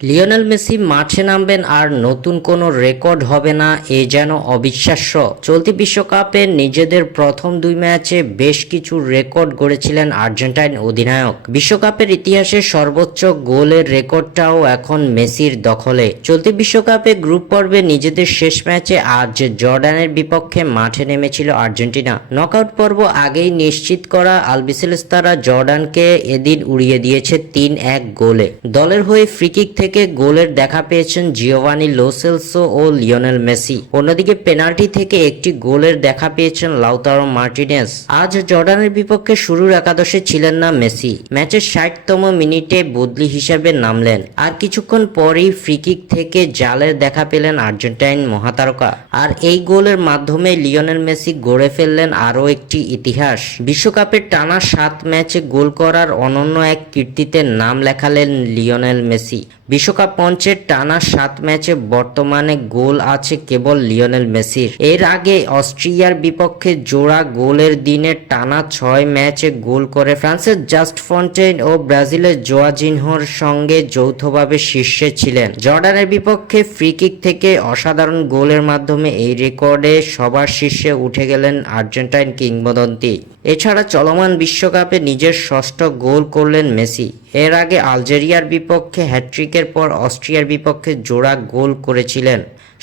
Lionel Messi মাঠে নামবেন আর নতুন কোনো রেকর্ড হবে না, এ যেন অবিশ্বাস্য। চলতি বিশ্বকাপে নিজেদের প্রথম দুই ম্যাচে বেশ কিছু রেকর্ড গড়েছিলেন আর্জেন্টাইন অধিনায়ক। বিশ্বকাপের ইতিহাসে সর্বোচ্চ গোলের রেকর্ডটাও এখন মেসির দখলে। চলতি বিশ্বকাপে গ্রুপ পর্বে নিজেদের শেষ ম্যাচে আজ জর্ডানের বিপক্ষে মাঠে নেমেছিল আর্জেন্টিনা। নকআউট পর্ব আগেই নিশ্চিত করা আলবিসেলেস্তারা জর্ডানকে এদিন উড়িয়ে দিয়েছে ৩-১ গোলে। দলের হয়ে ফ্রিকিক থেকে গোলের দেখা পেয়েছেন জিওভানি লো সেলসো ও লিওনেল মেসি। অন্যদিকে পেনাল্টি থেকে একটি গোলের দেখা পেয়েছেন লাউতারো মার্টিনেজ। আজ জর্ডানের বিপক্ষে শুরুর একাদশে ছিলেন না মেসি। ম্যাচের ৬০তম মিনিটে বদলি হিসেবে নামলেন। আর কিছুক্ষণ পরেই ফ্রিকিক থেকে জালের দেখা পেলেন আর্জেন্টাইন মহাতারকা। আর এই গোলের মাধ্যমে লিওনেল মেসি গড়ে ফেললেন আরও একটি ইতিহাস। বিশ্বকাপের টানা ৭ ম্যাচে গোল করার অনন্য এক কীর্তিতে নাম লেখালেন লিওনেল মেসি। বিশ্বকাপ মঞ্চের টানা ৭ ম্যাচে বর্তমানে গোল আছে কেবল লিওনেল মেসির। এর আগে অস্ট্রিয়ার বিপক্ষে জোড়া গোলের দিনে টানা ৬ ম্যাচে গোল করে ফ্রান্সের জাস্ট ফন্টেইন ও ব্রাজিলের জোয়াজিনহোর সঙ্গে যৌথভাবে শীর্ষে ছিলেন। জর্ডানের বিপক্ষে ফ্রিকিক থেকে অসাধারণ গোলের মাধ্যমে এই রেকর্ডে সবার শীর্ষে উঠে গেলেন আর্জেন্টাইন কিংবদন্তি। এছাড়া চলমান বিশ্বকাপে নিজের ষষ্ঠ গোল করলেন মেসি। এর আগে আলজেরিয়ার বিপক্ষে হ্যাট্রিকের পর অস্ট্রিয়ার বিপক্ষে জোড়া গোল করেছিলেন।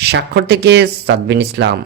স্বাক্ষর থেকে সাদবিন ইসলাম।